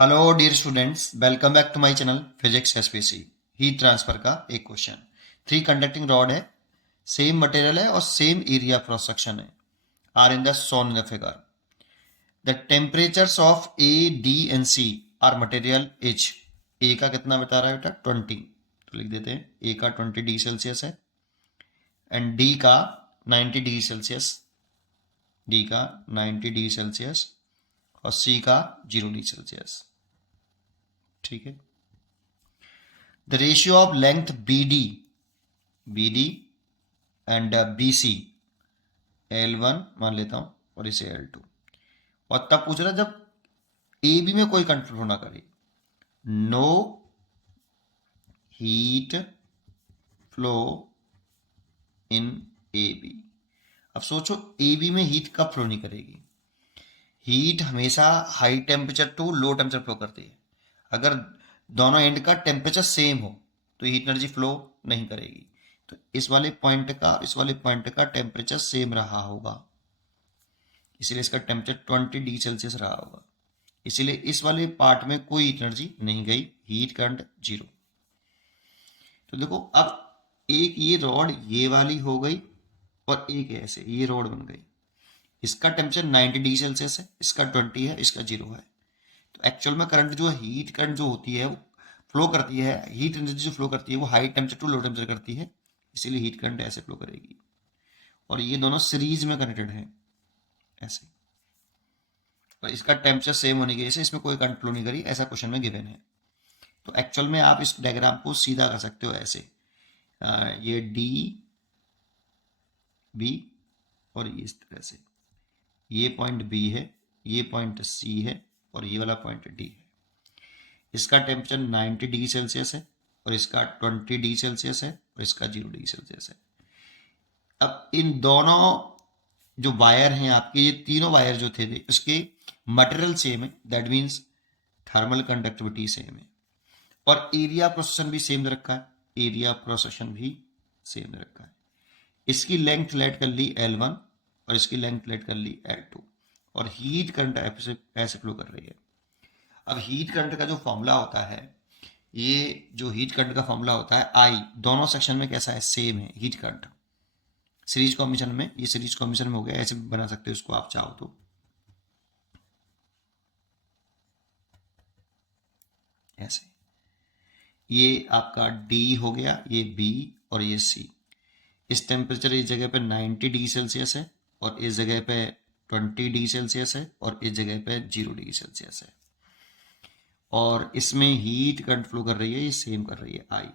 Hello dear students, welcome back to my channel physics SPC. Heat transfer का एक question. Three conducting rod है, same material है और same area cross section है, are in the shown in the figure. The temperatures of A D and C are material H. A का कितना बता रहा है बेटा? 20, तो लिख देते हैं ए का 20 डिग्री सेल्सियस है एंड डी का 90 डिग्री सेल्सियस। डी का 90 डिग्री सेल्सियस और सी का 0 डिग्री सेल्सियस। ठीक है। The ratio of length BD and BC L1 मान लेता हूं और इसे L2। और तब पूछ रहा जब AB में कोई कंट्रोल होना करे, no heat flow in AB। अब सोचो AB में हीट कब फ्लो नहीं करेगी? हीट हमेशा high temperature to low temperature flow करती है। अगर दोनों एंड का टेम्परेचर सेम हो तो हीट एनर्जी फ्लो नहीं करेगी। तो इस वाले पॉइंट का टेम्परेचर सेम रहा होगा, इसीलिए इसका टेम्परेचर 20 डिग्री सेल्सियस रहा होगा। इसीलिए इस वाले पार्ट में कोई हीट एनर्जी नहीं गई, हीट करंट जीरो। तो देखो अब एक ये रॉड ये वाली हो गई और एक ऐसे ये रॉड बन गई। इसका टेम्परेचर 90 डिग्री सेल्सियस है, इसका 20 है, इसका 0 है। तो एक्चुअल में करंट जो है, हीट करंट जो होती है वो फ्लो करती है, हीट एनर्जी जो फ्लो करती है वो high temperature to low temperature करती है, इसीलिए हीट करंट ऐसे फ्लो करेगी। और ये दोनों सीरीज में कनेक्टेड हैं ऐसे, और इसका टेम्परेचर सेम होने की वजह से इसमें कोई करंट फ्लो नहीं करी, ऐसा क्वेश्चन में गिवन है। तो एक्चुअल में आप इस डायग्राम को सीधा कर सकते हो ऐसे, ये डी बी और ये इस तरह से, ये पॉइंट बी है, ये पॉइंट सी है और ये वाला पॉइंट डी है। इसका टेम्परेचर 90 डिग्री सेल्सियस है और इसका 20 डिग्री सेल्सियस है और इसका 0 डिग्री सेल्सियस है। अब इन दोनों जो वायर हैं आपके, ये तीनों वायर जो थे उसके मटेरियल सेम है, that means thermal conductivity same है और एरिया प्रोसेशन भी सेम रखा है, एरिया प्रोसेशन भी सेम रखा है। इसकी लेंथ लेट कर ली L1 और इसकी लेंथ लेट कर ली L2 और हीट करंट ऐसे फ्लो कर रही है। अब हीट करंट का जो फॉर्मूला होता है, ये जो हीट करंट का फॉर्मूला होता है आई, दोनों सेक्शन में कैसा है? सेम है हीट करंट। सीरीज कॉम्बिनेशन में, ये सीरीज कॉम्बिनेशन में हो गया, ऐसे बना सकते हो इसको आप चाहो तो ऐसे। ये आपका D हो गया, ये B और ये C। इस टेम्परेचर इस जगह पे 90 डिग्री सेल्सियस है और इस जगह पे 20 डिग्री सेल्सियस है और इस जगह पे 0 डिग्री सेल्सियस है। और इसमें हीट करंट फ्लो कर रही है, ये सेम कर रही है आई।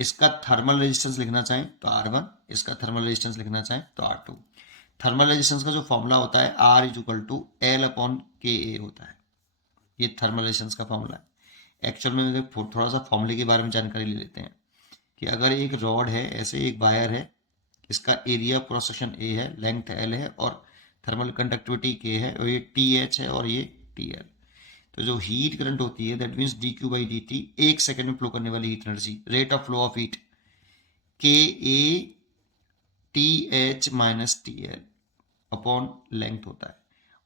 इसका थर्मल रेजिस्टेंस लिखना चाहें तो R1, इसका थर्मल रेजिस्टेंस लिखना चाहें तो R2। थर्मल रेजिस्टेंस का जो फॉर्मूला होता है R is equal to L upon K A होता है, ये थर्मल रेजिस्टेंस का फॉर्मूला है। एक्चुअल में थोड़ा सा फॉर्मूले के बारे में जानकारी ले लेते हैं कि अगर एक रॉड है, ऐसे एक वायर है, इसका एरिया क्रॉस सेक्शन ए है, लेंथ एल है और थर्मल कंडक्टिविटी के है और ये टी एच है और ये टी एल। तो जो हीट करंट होती है, that means D Q by D T, एक सेकंड में फ्लो करने वाली heat energy, rate of flow of heat के A T H minus T L upon length होता है।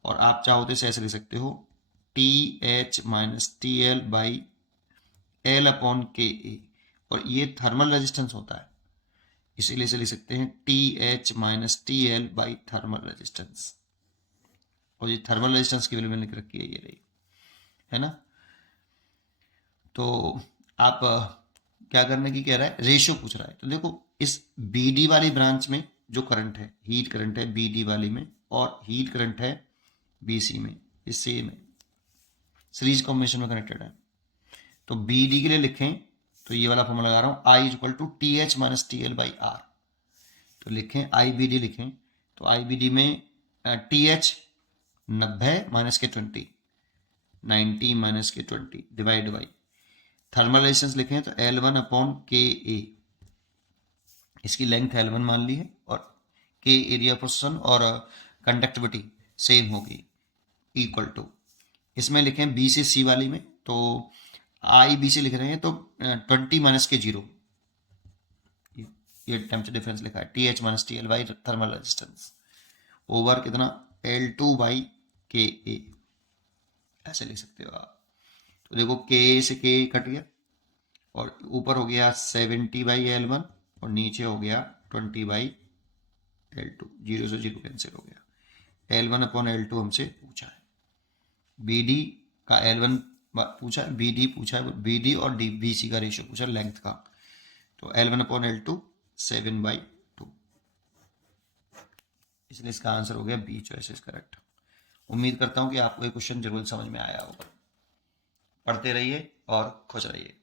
और आप चाहो तो इसे ऐसे लिख सकते हो, T H minus T L by L upon K ए, और ये थर्मल रेजिस्टेंस होता है, इसीलिए इसे लिख सकते हैं T H minus T L by thermal resistance. और ये थर्मल रेजिस्टेंस की वैल्यू मैंने लिख रखी है, ये रही है ना। तो आप क्या करने की कह रहा है, रेशियो पूछ रहा है। तो देखो इस बीडी वाली ब्रांच में जो करंट है, हीट करंट है बीडी वाली में और हीट करंट है बीसी में, ये सेम है, सीरीज कॉम्बिनेशन में कनेक्टेड है। तो बीडी के लिए लिखें तो ये वाला फॉर्मूला लगा रहा हूं, I is equal to T H minus T L by R. तो लिखें आई बी डी लिखें, तो आई बी डी में टी एच 90 माइनस के 20, 90 माइनस के 20 डिवाइड बाई थर्मल रेजिस्टेंस लिखें तो L1 अपॉन के ए, इसकी लेंथ L1 मान ली है और के एरिया प्रोसेशन और कंडक्टिविटी सेम होगी, इक्वल टू, इसमें लिखें बी से सी वाली में, तो आई बी से लिख रहे हैं तो 20 माइनस के 0, ये टेम्परेचर डिफरेंस लिखा है, T H minus T L by thermal resistance over कितना L2 बाई के ए। ऐसे लिख सकते हो आप। तो देखो के से के कट गया और ऊपर हो गया 70/L1 और नीचे हो गया 20/L2, 0 से 0 कैंसिल हो गया। L1/L2 हमसे पूछा है, बी डी का L1 पूछा है, बी डी पूछा है, बी डी और डी बी सी का रेशियो पूछा है लेंथ का। तो L1/L2 7/2, इसलिए इसका आंसर हो गया बी चॉइस इज करेक्ट। उम्मीद करता हूँ कि आपको ये क्वेश्चन जरूर समझ में आया होगा। पढ़ते रहिए और खुश रहिए।